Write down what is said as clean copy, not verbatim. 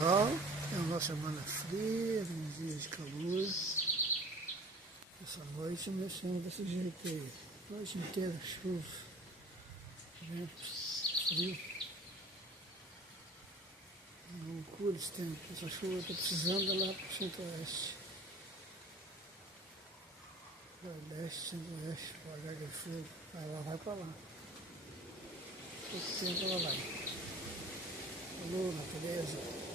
Sol, é uma semana fria, uns dias de calor. Essa noite começando desse jeito aí. Noite inteira, chuva, vento, frio. Uma loucura esse tempo. Essa chuva está precisando lá para o centro-oeste. Leste, centro-oeste, para de fogo. Ela vai para lá. Pouco tempo ela vai. Alô, natureza.